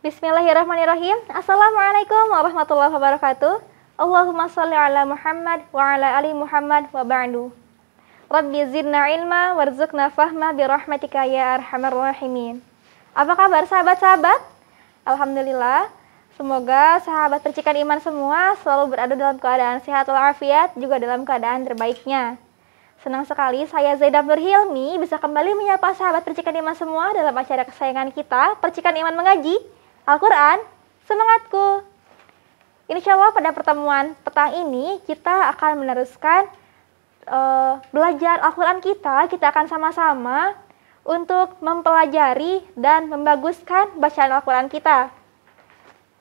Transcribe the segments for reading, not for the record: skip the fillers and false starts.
Bismillahirrahmanirrahim. Assalamualaikum warahmatullahi wabarakatuh. Allahumma sholli ala Muhammad wa ala ali Muhammad wa ba'du. Rabbi zidna ilma warzuqna fahma birahmatika ya arhamar rahimin. Apa kabar sahabat-sahabat? Alhamdulillah. Semoga sahabat percikan iman semua selalu berada dalam keadaan sehat walafiat, juga dalam keadaan terbaiknya. Senang sekali saya Zaidah Nur Hilmi bisa kembali menyapa sahabat percikan iman semua dalam acara kesayangan kita, Percikan Iman Mengaji Al-Quran, Semangatku. Insya Allah pada pertemuan petang ini kita akan meneruskan belajar Al-Quran kita akan sama-sama untuk mempelajari dan membaguskan bacaan Al-Quran kita.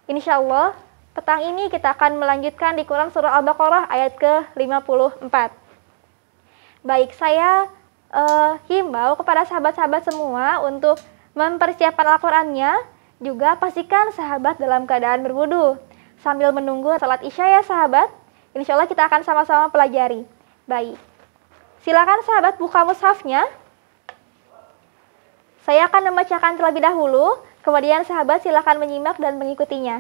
Insya Allah petang ini kita akan melanjutkan di Quran Surah Al-Baqarah ayat ke-54. Baik, saya himbau kepada sahabat-sahabat semua untuk mempersiapkan Al-Qurannya. Juga pastikan sahabat dalam keadaan berwudu sambil menunggu salat isya ya sahabat. Insya Allah kita akan sama-sama pelajari. Baik, silakan sahabat buka mushafnya. Saya akan membacakan terlebih dahulu, kemudian sahabat silakan menyimak dan mengikutinya.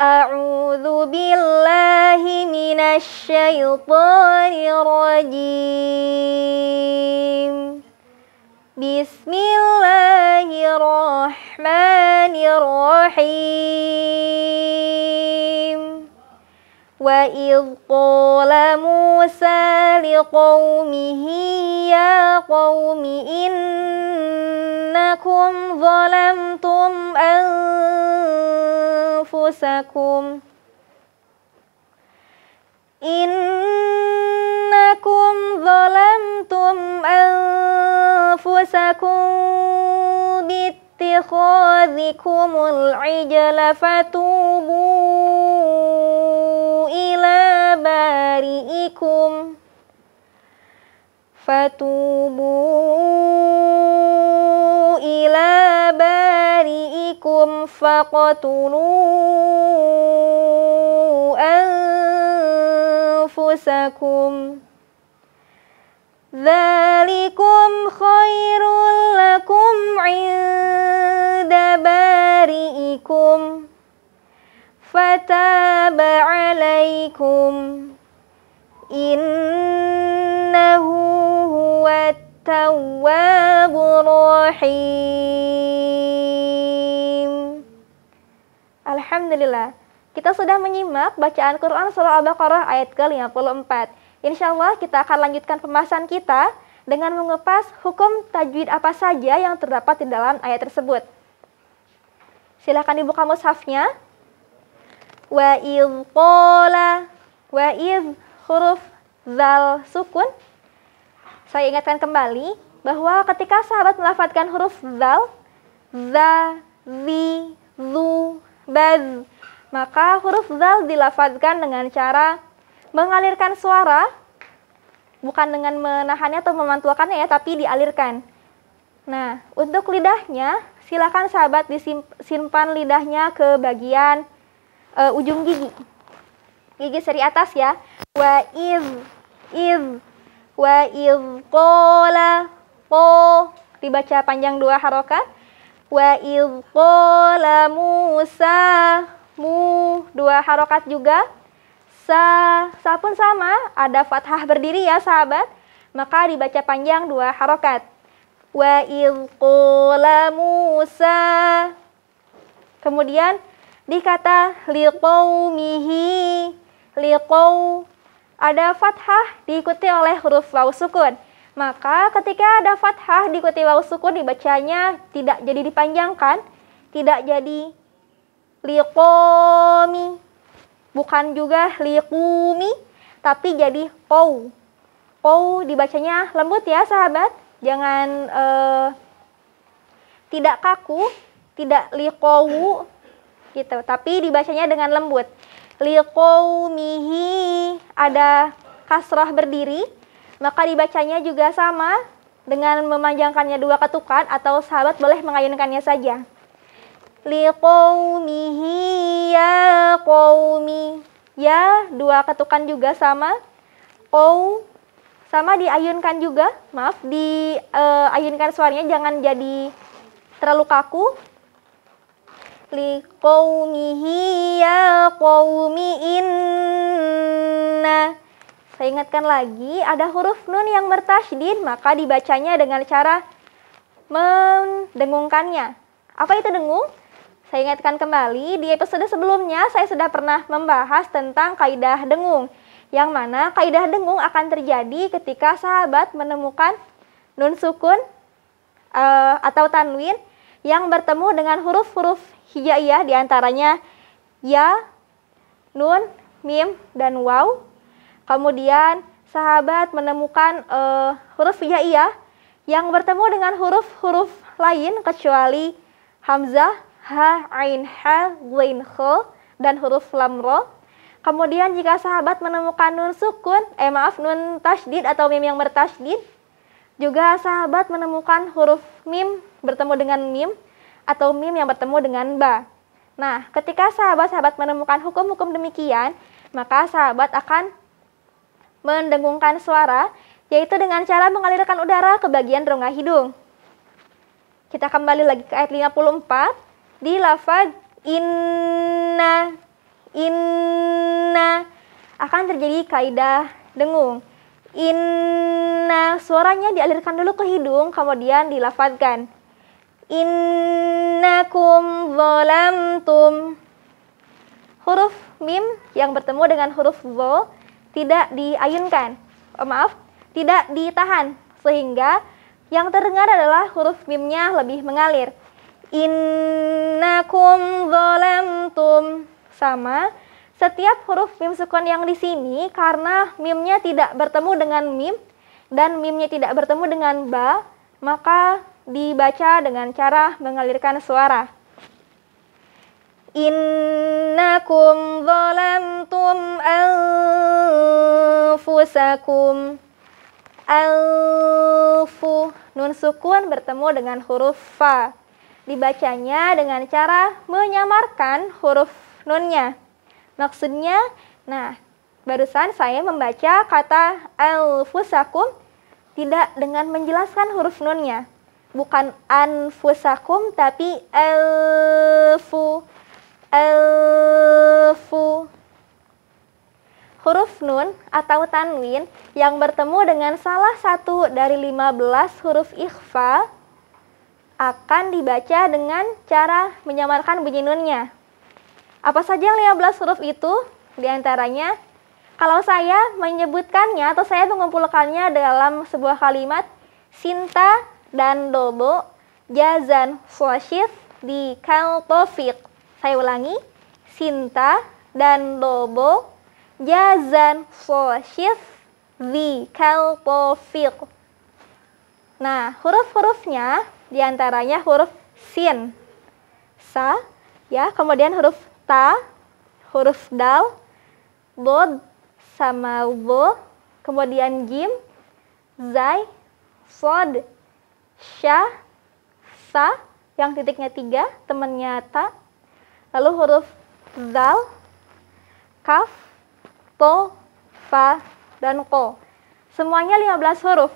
A'udzu billahi minasy syaithanir rajim. Bismillahirrahmanirrahim. Wa idh qala Musa liqaumihi ya qaumi innakum zalamtum anfusakum bittikhadhikumul ijla fatubu ila bari'ikum faqtulu anfusakum dzalikum khairul lakum 'inda bari'ikum fataba 'alaikum innahu huwat tawwabur rahim. Alhamdulillah, kita sudah menyimak bacaan Quran Surah Al-Baqarah ayat ke-54. Insya Allah kita akan lanjutkan pembahasan kita dengan mengupas hukum tajwid apa saja yang terdapat di dalam ayat tersebut. Silakan dibuka mushafnya. Wa idh qala, wa idh huruf zal sukun. Saya ingatkan kembali bahwa ketika sahabat melafadzkan huruf zal, za, zi, zu, baz, maka huruf zal dilafadzkan dengan cara mengalirkan suara, bukan dengan menahannya atau memantulkannya ya, tapi dialirkan. Nah, untuk lidahnya, silakan sahabat disimpan lidahnya ke bagian ujung gigi. Gigi seri atas ya. Wa iz qala, qo dibaca panjang 2 harokat. Wa iz qala Musa, mu 2 harokat juga. Sa pun sama, ada fathah berdiri ya sahabat, maka dibaca panjang 2 harokat. Wa idh qala Musa. Kemudian di kata liqaumihi, liqau ada fathah diikuti oleh huruf waw sukun. Maka ketika ada fathah diikuti waw sukun dibacanya tidak jadi dipanjangkan, tidak jadi liqaumi, bukan juga liqumi, tapi jadi qau. Qau dibacanya lembut ya sahabat, jangan tidak kaku, tidak liqawu gitu, tapi dibacanya dengan lembut. Liqaumihi ada kasrah berdiri, maka dibacanya juga sama dengan memanjangkannya 2 ketukan, atau sahabat boleh mengayunkannya saja. Liqaumihi ya qaumi, ya 2 ketukan juga sama. Qau sama diayunkan juga, maaf, diayunkan suaranya jangan jadi terlalu kaku. liqaumihi ya qaumi inna. Saya ingatkan lagi, ada huruf nun yang bertasydid, maka dibacanya dengan cara mendengungkannya. Apa itu dengung? Saya ingatkan kembali, di episode sebelumnya saya sudah pernah membahas tentang kaidah dengung, yang mana kaidah dengung akan terjadi ketika sahabat menemukan nun sukun atau tanwin yang bertemu dengan huruf-huruf hijaiyah, diantaranya ya, nun, mim, dan waw. Kemudian sahabat menemukan huruf hijaiyah yang bertemu dengan huruf-huruf lain kecuali hamzah, ha, ain, ha, ghain, kha, dan huruf lam, ra. Kemudian jika sahabat menemukan nun sukun, nun tasydid atau mim yang bertasydid, juga sahabat menemukan huruf mim bertemu dengan mim atau mim yang bertemu dengan ba. Nah, ketika sahabat-sahabat menemukan hukum-hukum demikian, maka sahabat akan mendengungkan suara, yaitu dengan cara mengalirkan udara ke bagian rongga hidung. Kita kembali lagi ke ayat 54, di lafaz inna, inna akan terjadi kaidah dengung. Inna, suaranya dialirkan dulu ke hidung, kemudian dilafazkan. Innakum zalamtum. Huruf mim yang bertemu dengan huruf zo tidak diayunkan, tidak ditahan, sehingga yang terdengar adalah huruf mimnya lebih mengalir. Innakum zalamtum. Sama, setiap huruf mim sukun yang di sini karena mimnya tidak bertemu dengan mim dan mimnya tidak bertemu dengan ba, maka dibaca dengan cara mengalirkan suara. Innakum zalamtum anfusakum. Alfu, nun sukun bertemu dengan huruf fa. Dibacanya dengan cara menyamarkan huruf nunnya. Maksudnya, nah, barusan saya membaca kata alfusakum tidak dengan menjelaskan huruf nunnya. Bukan anfusakum, tapi alfu. Alfu. Huruf nun atau tanwin yang bertemu dengan salah satu dari 15 huruf ikhfa akan dibaca dengan cara menyamarkan bunyi nunnya. Apa saja yang 15 huruf itu? Di antaranya, kalau saya menyebutkannya atau saya mengumpulkannya dalam sebuah kalimat, sinta dan dobo, jazan, sosyif, di kaltofiq. Saya ulangi, sinta dan dobo, jazan, sosyif, di kaltofiq. Nah, huruf-hurufnya diantaranya huruf sin, sa, ya, kemudian huruf ta, huruf dal, bod, sama wo, kemudian jim, zai, sod, sya, sa, yang titiknya 3, temannya ta, lalu huruf zal, kaf, to, fa, dan ko. Semuanya 15 huruf.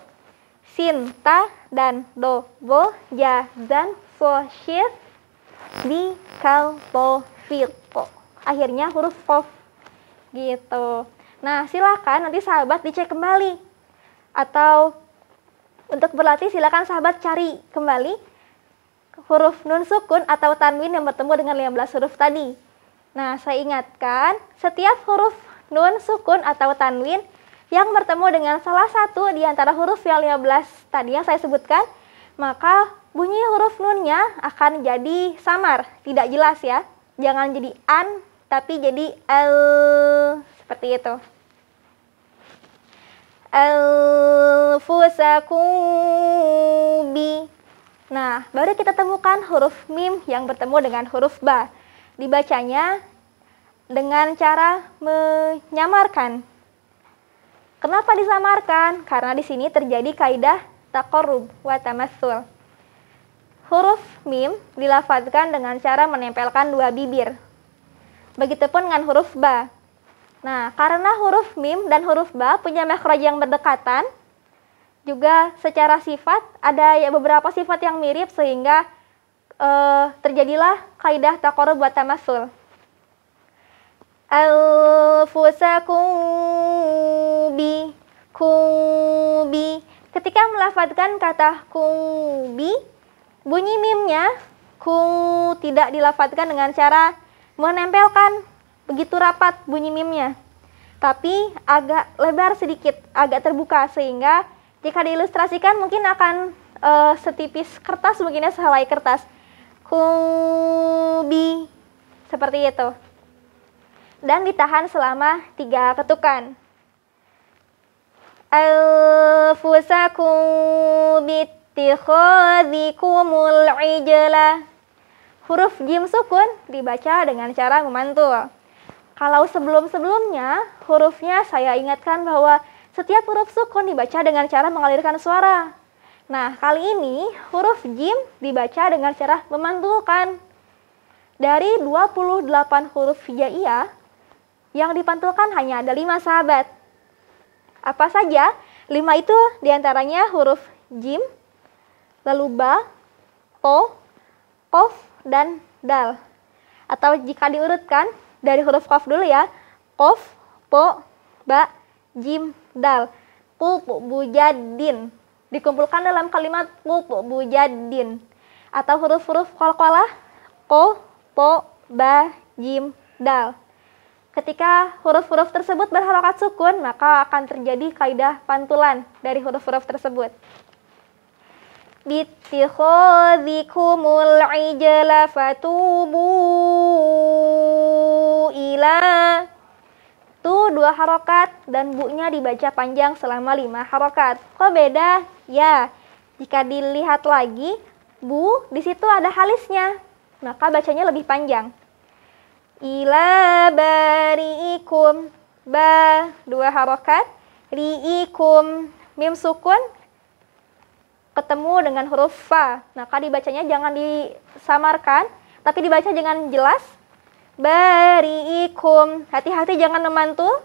Sin, ta, dan do, bo, ja, zan, so, shif, di, kal, to, fil, ko. Akhirnya huruf kof. Gitu. Nah, silakan nanti sahabat dicek kembali. Atau untuk berlatih silakan sahabat cari kembali huruf nun sukun atau tanwin yang bertemu dengan 15 huruf tadi. Nah, saya ingatkan, setiap huruf nun sukun atau tanwin yang bertemu dengan salah satu di antara huruf yang 15 tadi yang saya sebutkan, maka bunyi huruf nunnya akan jadi samar, tidak jelas ya. Jangan jadi an, tapi jadi al, seperti itu. Al-fusakubi. Nah, baru kita temukan huruf mim yang bertemu dengan huruf ba. Dibacanya dengan cara menyamarkan. Kenapa disamarkan? Karena di sini terjadi kaidah taqarrub wa tamassul. Huruf mim dilafazkan dengan cara menempelkan dua bibir. Begitupun dengan huruf ba. Nah, karena huruf mim dan huruf ba punya makhraj yang berdekatan, juga secara sifat ada ya beberapa sifat yang mirip sehingga terjadilah kaidah taqarrub wa tamatsul. Anfusakum kubi. Ketika melafadzkan kata kubi, bunyi mimnya tidak dilafadzkan dengan cara menempelkan begitu rapat bunyi mimnya, tapi agak lebar sedikit, agak terbuka, sehingga jika diilustrasikan mungkin akan setipis kertas, mungkinnya sehelai kertas. Kubi, seperti itu. Dan ditahan selama 3 ketukan. Anfusakum bittikhadhikumul ijla. Huruf jim sukun dibaca dengan cara memantul. Kalau sebelum-sebelumnya hurufnya saya ingatkan bahwa setiap huruf sukun dibaca dengan cara mengalirkan suara. Nah, kali ini huruf jim dibaca dengan cara memantulkan. Dari 28 huruf hijaiyah, yang dipantulkan hanya ada 5 sahabat. Apa saja? 5 itu diantaranya huruf jim, lalu ba, to, kof, dan dal. Atau jika diurutkan dari huruf kof dulu ya, kof, po, ba, jim, dal. Pulpu bujadin dikumpulkan dalam kalimat pulpu bujadin. Atau huruf-huruf qalqalah, ko, po, ba, jim, dal. Ketika huruf-huruf tersebut berharokat sukun, maka akan terjadi kaidah pantulan dari huruf-huruf tersebut. Bittikhadhikumul ijla fatubu ila. Itu 2 harokat dan bu-nya dibaca panjang selama 5 harokat. Kok beda? Ya, jika dilihat lagi, bu di situ ada halisnya, maka bacanya lebih panjang. Ila bari'ikum, ba 2 harokat, ri'ikum, mim sukun ketemu dengan huruf fa, maka dibacanya jangan disamarkan, tapi dibaca dengan jelas. Bari'ikum, hati-hati jangan memantul.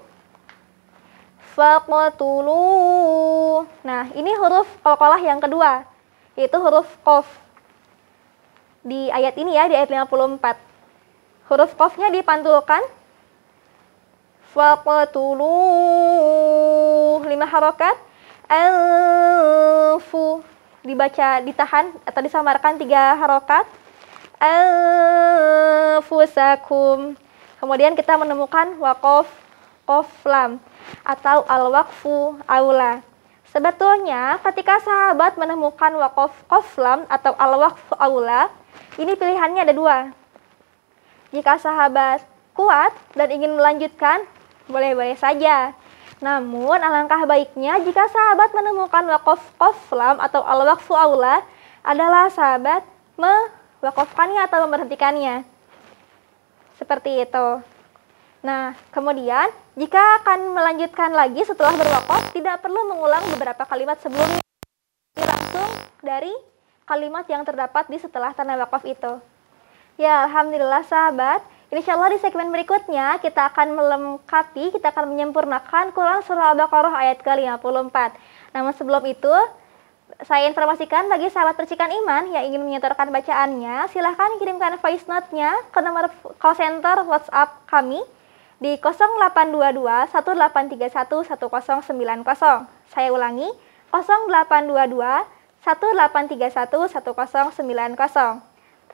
Faqtulu. Nah, ini huruf qalqalah yang kedua, yaitu huruf qaf. Di ayat ini ya, di ayat 54. Huruf qafnya dipantulkan. Faqtulu 5 harokat. Anfu dibaca, ditahan atau disamarkan 3 harokat. Anfusakum. Kemudian kita menemukan waqaf, qaf lam atau al-waqfu aula. Sebetulnya ketika sahabat menemukan waqaf qaf lam atau al-waqfu aula, ini pilihannya ada 2. Jika sahabat kuat dan ingin melanjutkan, boleh-boleh saja. Namun alangkah baiknya jika sahabat menemukan waqaf qaf lam atau al-waqfu aula adalah sahabat mewaqafkannya atau memberhentikannya. Seperti itu. Nah, kemudian jika akan melanjutkan lagi setelah berwaqaf, tidak perlu mengulang beberapa kalimat sebelumnya. Langsung dari kalimat yang terdapat di setelah tanda waqaf itu. Ya, alhamdulillah sahabat. Insyaallah di segmen berikutnya kita akan melengkapi, kita akan menyempurnakan Quran surah Al-Baqarah ayat ke-54. Namun sebelum itu, saya informasikan bagi sahabat Percikan Iman yang ingin menyetorkan bacaannya, silahkan kirimkan voice note-nya ke nomor call center WhatsApp kami di 0822 1831 1090. Saya ulangi, 0822 1831 1090.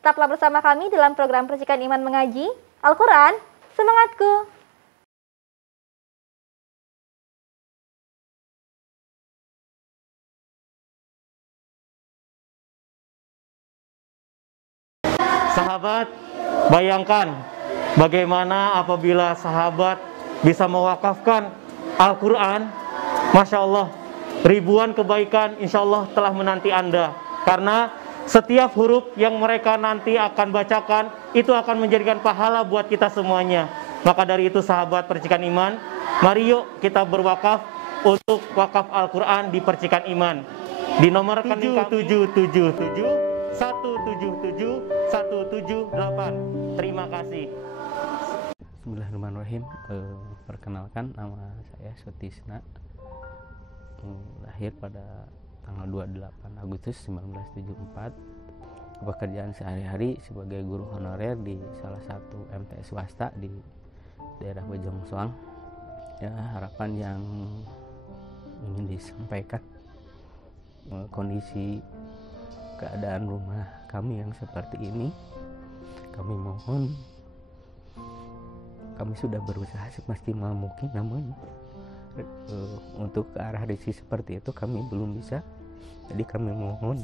Tetaplah bersama kami dalam program Percikan Iman Mengaji Al-Quran Semangatku. Sahabat, bayangkan bagaimana apabila sahabat bisa mewakafkan Al-Quran. Masya Allah, ribuan kebaikan insya Allah telah menanti Anda. Karena setiap huruf yang mereka nanti akan bacakan itu akan menjadikan pahala buat kita semuanya. Maka dari itu sahabat Percikan Iman, mari yuk kita berwakaf untuk wakaf Al-Quran di Percikan Iman di nomor rekening 777 177 178. Terima kasih. Bismillahirrahmanirrahim. Perkenalkan, nama saya Sutisna, lahir pada tanggal 28 Agustus 1974 pekerjaan sehari-hari sebagai guru honorer di salah satu MTS swasta di daerah Bojongsoang. Ya, harapan yang ingin disampaikan, kondisi keadaan rumah kami yang seperti ini, kami mohon, kami sudah berusaha semaksimal mungkin, namun untuk ke arah risiko seperti itu kami belum bisa. Jadi kami mohon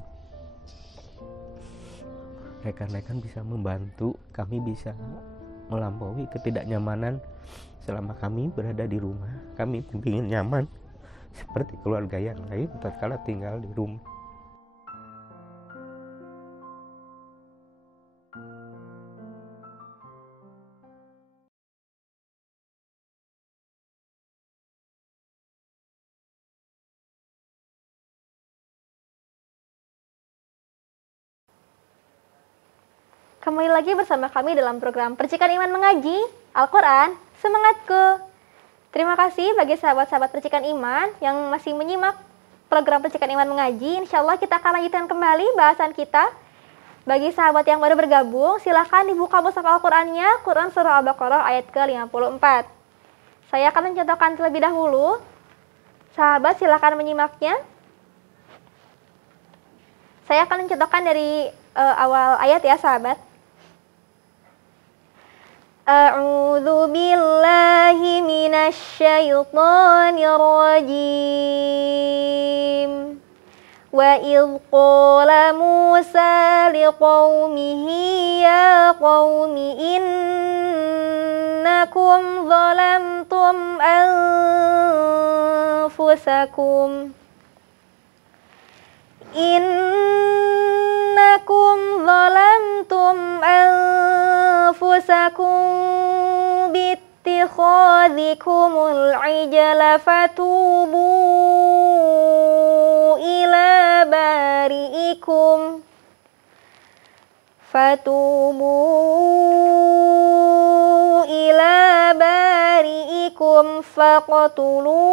rekan-rekan bisa membantu kami bisa melampaui ketidaknyamanan selama kami berada di rumah. Kami ingin nyaman seperti keluarga yang lain tatkala tinggal di rumah. Kembali lagi bersama kami dalam program Percikan Iman Mengaji Al-Quran Semangatku. Terima kasih bagi sahabat-sahabat Percikan Iman yang masih menyimak program Percikan Iman Mengaji. Insya Allah kita akan lanjutkan kembali bahasan kita. Bagi sahabat yang baru bergabung, silahkan dibuka mushaf Al-Qurannya, Quran Surah Al-Baqarah ayat ke-54. Saya akan mencontohkan terlebih dahulu. Sahabat silahkan menyimaknya. Saya akan mencontohkan dari awal ayat ya sahabat. A'udzu billahi minasyaitonir rajim. Wa idh qala Musa liqaumihi ya qaumi innakum zalamtum anfusakum bittikhadhikumul ijla fatubu ila bari'ikum faqtulu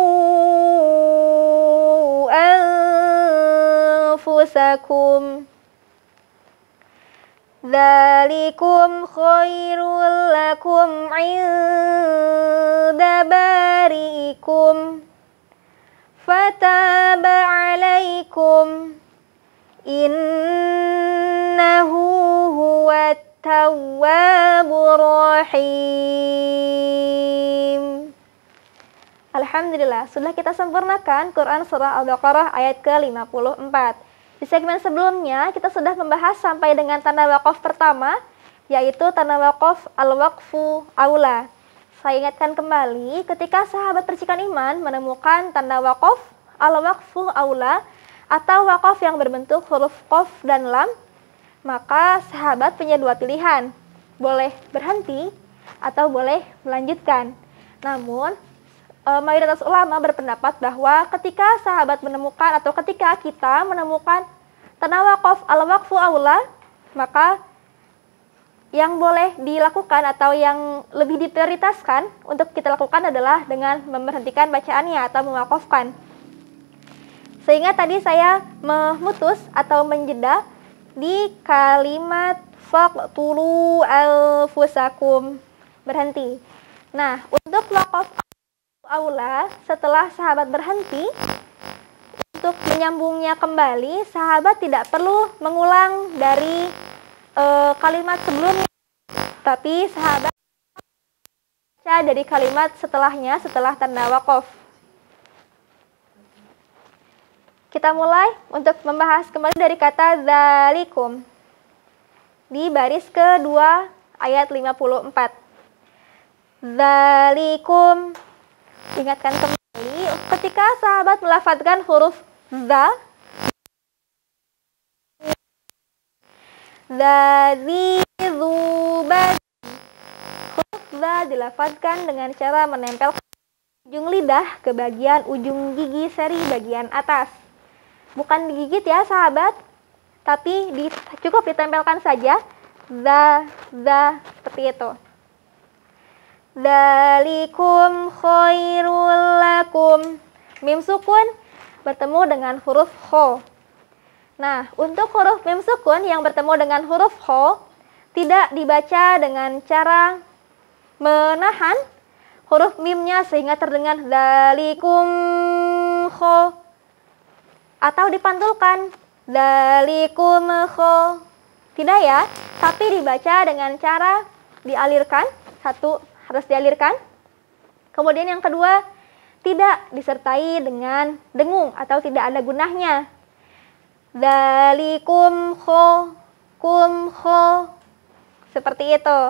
anfusakum dzalikum khairul lakum 'inda bari'ikum fataba 'alaikum innahu huwat tawwabur rahim. Alhamdulillah, sudah kita sempurnakan Quran Surah Al-Baqarah ayat ke-54. Di segmen sebelumnya, kita sudah membahas sampai dengan tanda wakaf pertama, yaitu tanda wakaf al-waqfu aula. Saya ingatkan kembali, ketika sahabat Percikan Iman menemukan tanda wakaf al-waqfu aula, atau wakaf yang berbentuk huruf qaf dan lam, maka sahabat punya dua pilihan, boleh berhenti atau boleh melanjutkan. Namun, mayoritas ulama berpendapat bahwa ketika sahabat menemukan atau ketika kita menemukan tanda wakaf al-waqfu aula, maka yang boleh dilakukan atau yang lebih diprioritaskan untuk kita lakukan adalah dengan memberhentikan bacaannya atau mewakafkan. Sehingga tadi saya memutus atau menjeda di kalimat faqtulu anfusakum, berhenti. Nah, untuk wakaf aula, setelah sahabat berhenti, untuk menyambungnya kembali, sahabat tidak perlu mengulang dari kalimat sebelumnya, tapi sahabat baca dari kalimat setelahnya, setelah tanda wakaf. Kita mulai untuk membahas kembali dari kata dzalikum di baris kedua ayat 54. Dzalikum, ingatkan kembali, ketika sahabat melafadzkan huruf za, zubad, huruf za dilafadzkan dengan cara menempelkan ujung lidah ke bagian ujung gigi seri bagian atas. Bukan digigit ya sahabat, tapi cukup ditempelkan saja, za, seperti itu. Dzalikum khairul lakum, mim sukun bertemu dengan huruf kho. Nah, untuk huruf mim sukun yang bertemu dengan huruf kho tidak dibaca dengan cara menahan huruf mimnya sehingga terdengar dalikum kho, atau dipantulkan dalikum kho. Tidak ya, tapi dibaca dengan cara dialirkan. Satu, harus dialirkan. Kemudian yang kedua, tidak disertai dengan dengung atau tidak ada gunahnya. Dalikum kho, kum kho. Seperti itu.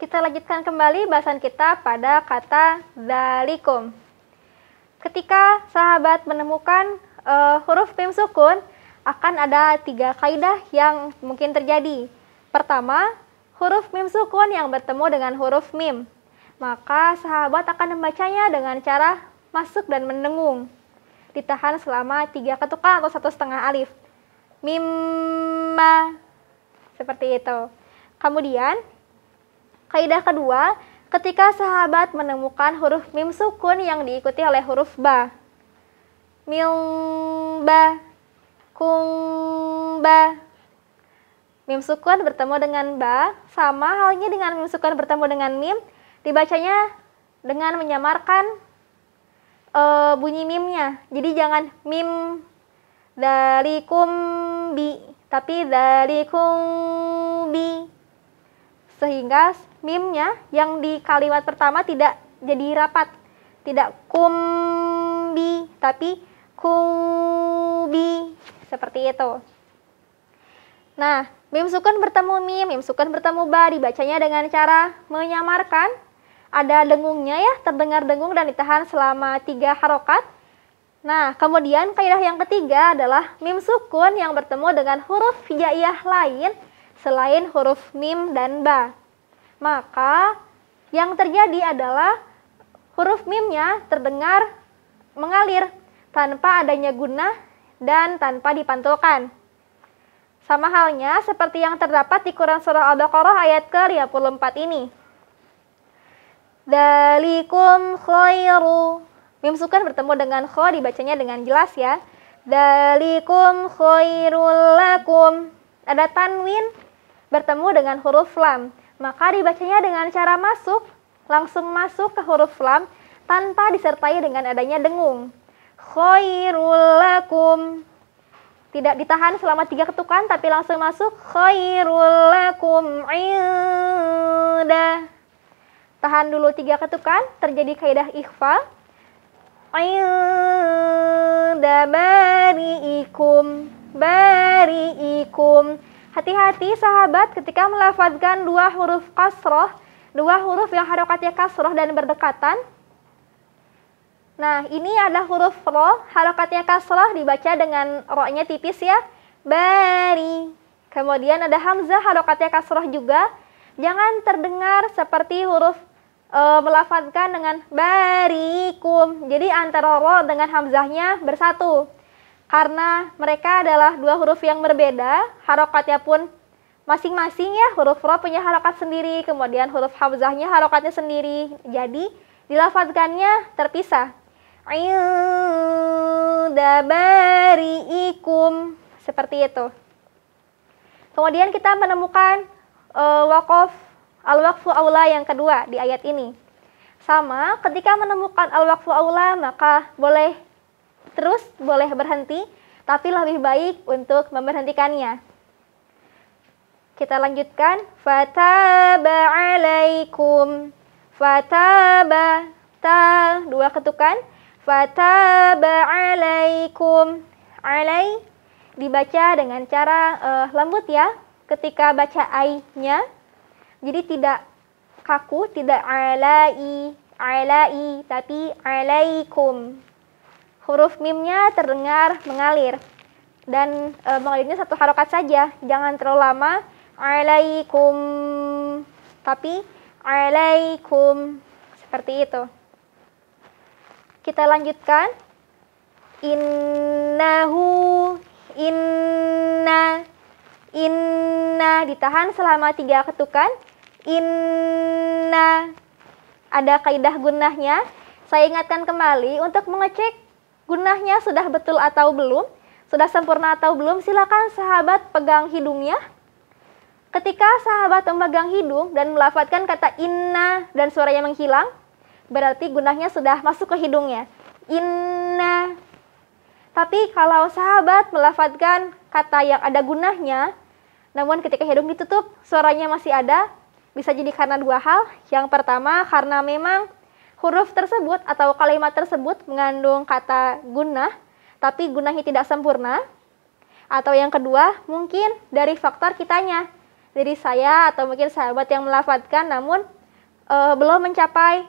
Kita lanjutkan kembali bahasan kita pada kata dalikum. Ketika sahabat menemukan huruf mim sukun, akan ada 3 kaidah yang mungkin terjadi. Pertama, huruf mim sukun yang bertemu dengan huruf mim. Maka sahabat akan membacanya dengan cara masuk dan mendengung. Ditahan selama 3 ketukan atau 1,5 alif. Mimma. Seperti itu. Kemudian, kaidah kedua, ketika sahabat menemukan huruf mim sukun yang diikuti oleh huruf ba. Milba. Kumba. Mim sukun bertemu dengan ba, sama halnya dengan mim sukun bertemu dengan mim, dibacanya dengan menyamarkan bunyi mimnya. Jadi jangan mim dalikum bi, tapi dalikum bi. Sehingga mimnya yang di kalimat pertama tidak jadi rapat. Tidak kumbi, tapi kubi. Seperti itu. Nah, mim sukun bertemu mim sukun bertemu ba, dibacanya dengan cara menyamarkan. Ada dengungnya ya, terdengar dengung dan ditahan selama 3 harokat. Nah, kemudian kaidah yang ketiga adalah mim sukun yang bertemu dengan huruf hijaiyah lain selain huruf mim dan ba. Maka yang terjadi adalah huruf mimnya terdengar mengalir tanpa adanya gunah dan tanpa dipantulkan. Sama halnya seperti yang terdapat di Quran Surah Al-Baqarah ayat ke-54 ini. Dalikum khairu. Mim sukun bertemu dengan kho, dibacanya dengan jelas ya. Dalikum khairul lakum. Ada tanwin bertemu dengan huruf lam. Maka dibacanya dengan cara masuk, langsung masuk ke huruf lam tanpa disertai dengan adanya dengung. Khairul lakum. Tidak ditahan selama 3 ketukan, tapi langsung masuk. Khairul lakum inda. Tahan dulu 3 ketukan, terjadi kaidah ikhfa. Inda bari'ikum. Bari'ikum. Hati-hati sahabat ketika melafadzkan 2 huruf kasroh, 2 huruf yang harokatnya kasroh dan berdekatan. Nah, ini ada huruf ro, harokatnya kasroh, dibaca dengan ro-nya tipis ya. Bari. Kemudian ada hamzah, harokatnya kasroh juga. Jangan terdengar seperti huruf melafadzkan dengan barikum. Jadi antara ro dengan hamzahnya bersatu. Karena mereka adalah 2 huruf yang berbeda, harokatnya pun masing-masing ya. Huruf ro punya harokat sendiri, kemudian huruf hamzahnya harokatnya sendiri. Jadi dilafadzkannya terpisah. Inda bari'ikum. Seperti itu. Kemudian kita menemukan al-waqfu aula yang kedua di ayat ini. Sama, ketika menemukan al-waqfu aula maka boleh terus, boleh berhenti, tapi lebih baik untuk memberhentikannya. Kita lanjutkan. Fataba alaikum. Fataba, ta, 2 ketukan. Fataba alaikum. Alai dibaca dengan cara lembut ya, ketika baca ai-nya. Jadi tidak kaku, tidak alai, tapi alaikum. Huruf mimnya terdengar mengalir. Dan mengalirnya 1 harokat saja, jangan terlalu lama. Alaikum, tapi alaikum. Seperti itu. Kita lanjutkan. Innahu, inna. Inna ditahan selama 3 ketukan. Inna. Ada kaidah gunnahnya. Saya ingatkan kembali untuk mengecek gunnahnya sudah betul atau belum. Sudah sempurna atau belum? Silakan sahabat pegang hidungnya. Ketika sahabat memegang hidung dan melafadzkan kata inna dan suaranya menghilang, berarti gunahnya sudah masuk ke hidungnya. Inna. Tapi kalau sahabat melafadzkan kata yang ada gunahnya, namun ketika hidung ditutup, suaranya masih ada, bisa jadi karena dua hal. Yang pertama, karena memang huruf tersebut atau kalimat tersebut mengandung kata gunah, tapi gunahnya tidak sempurna. Atau yang kedua, mungkin dari faktor kitanya, dari saya atau mungkin sahabat yang melafadzkan, namun belum mencapai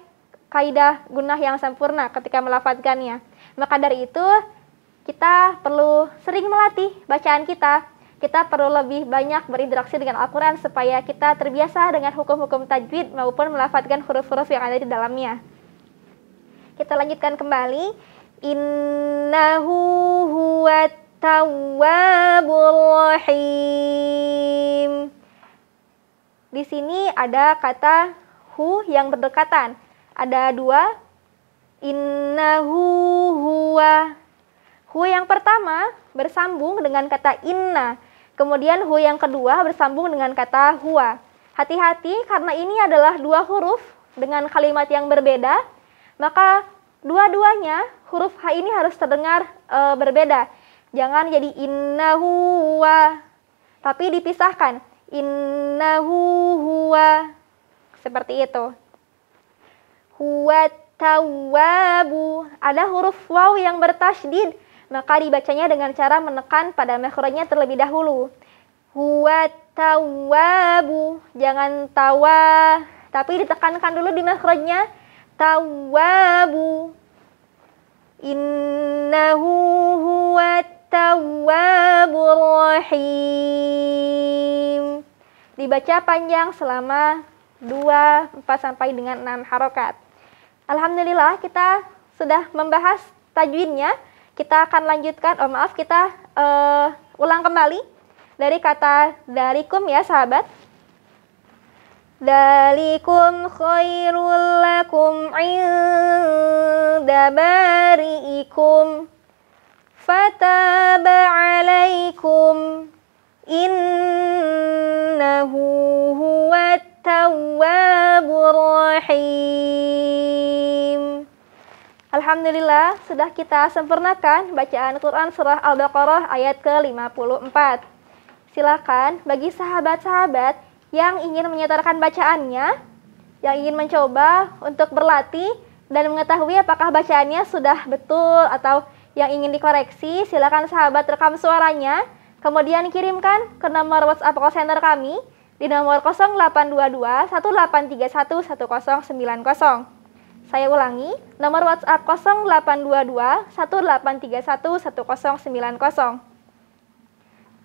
kaidah gunah yang sempurna ketika melafadzkannya. Maka dari itu, kita perlu sering melatih bacaan kita. Kita perlu lebih banyak berinteraksi dengan Al-Quran supaya kita terbiasa dengan hukum-hukum tajwid maupun melafadzkan huruf-huruf yang ada di dalamnya. Kita lanjutkan kembali. Innahu huwat tawwabur rahim. Di sini ada kata hu yang berdekatan. Ada dua. Innahu huwa. Hu yang pertama bersambung dengan kata inna. Kemudian hu yang kedua bersambung dengan kata huwa. Hati-hati karena ini adalah dua huruf dengan kalimat yang berbeda. Maka dua-duanya huruf H ini harus terdengar berbeda. Jangan jadi innahu huwa. Tapi dipisahkan. Innahu huwa. Seperti itu. Huwa tawwabu. Ada huruf waw yang bertasydid, maka dibacanya dengan cara menekan pada makhrajnya terlebih dahulu. Huwa tawwabu. Jangan tawa, tapi ditekankan dulu di makhrajnya. Tawwabu. Innahu huwa tawwabur rahim. Dibaca panjang selama 2, 4 sampai dengan 6 harokat. Alhamdulillah kita sudah membahas tajwidnya. Kita akan lanjutkan, kita ulang kembali dari kata dalikum ya sahabat. Dalikum khairul lakum inda bari'ikum fataba alaikum innahu huwat tawwabur rahim. Alhamdulillah sudah kita sempurnakan bacaan Quran surah Al-Baqarah ayat ke-54. Silakan bagi sahabat-sahabat yang ingin menyuarakan bacaannya, yang ingin mencoba untuk berlatih dan mengetahui apakah bacaannya sudah betul atau yang ingin dikoreksi, silakan sahabat rekam suaranya, kemudian kirimkan ke nomor WhatsApp call center kami di nomor 0822 1831 1090. Saya ulangi, nomor WhatsApp 0822 1831 1090.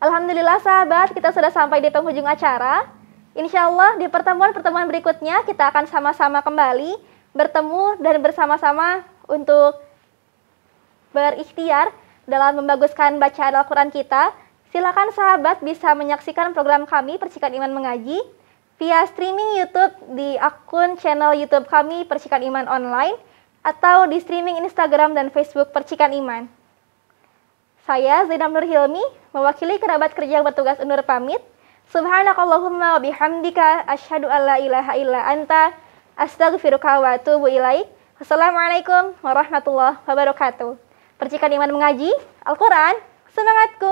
Alhamdulillah sahabat, kita sudah sampai di penghujung acara. Insya Allah di pertemuan-pertemuan berikutnya kita akan sama-sama kembali bertemu dan bersama-sama untuk berikhtiar dalam membaguskan bacaan Al-Quran kita. Silakan sahabat bisa menyaksikan program kami Percikan Iman Mengaji via streaming YouTube di akun channel YouTube kami Percikan Iman Online atau di streaming Instagram dan Facebook Percikan Iman. Saya Zainab Nur Hilmi mewakili kerabat kerja yang bertugas undur pamit. Subhanakallahumma wa bihamdika asyhadu an la ilaha illa anta astaghfiruka wa atubu ilaik. Wassalamualaikum warahmatullahi wabarakatuh. Percikan Iman Mengaji, Al-Quran, semangatku.